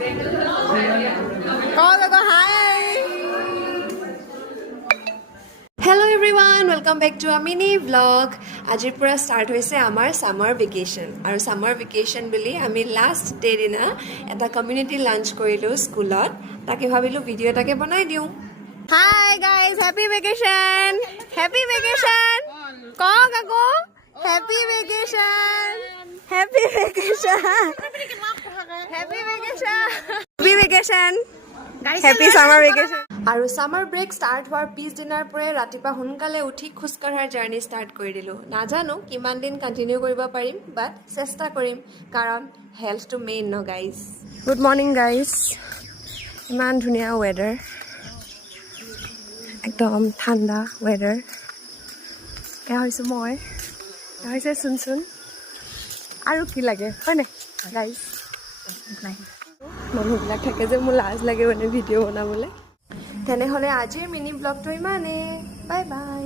Hi. Hello everyone, welcome back to a mini vlog. Ajir pura start hoise amar summer vacation. Aru summer vacation bili ami last day dina eta community lunch korilu schoolot. Taki bhabilu video take banai diu. Hi guys, happy vacation. Happy vacation. Ko kago? Happy vacation. Happy vacation. Happy vacation. Happy vacation. Happy summer vacation. আৰু summer break start হোৱাৰ পিছ দিনাৰ পৰাই ৰাতিপুৱা সোনকালে উঠি খুজকাঢ়াৰ journey start কৰি দিলোঁ নাজানো কিমান দিন কণ্টিনিউ কৰিব পাৰিম বাট চেষ্টা কৰিম কাৰণ হেল্থটো মেইন ন গাইজ গুড মৰ্নিং গাইজ ইমান ধুনীয়া ৱেডাৰ একদম ঠাণ্ডা ৱেডাৰ এয়া হৈছোঁ মই এয়া হৈছে চোন আৰু কি লাগে হয়নে গাইজ মানুহবিলাক থাকে যে মোৰ লাজ লাগে মানে ভিডিঅ' বনাবলৈ তেনেহ'লে আজিৰ মিনি ব্লগটো ইমানেই বাই বাই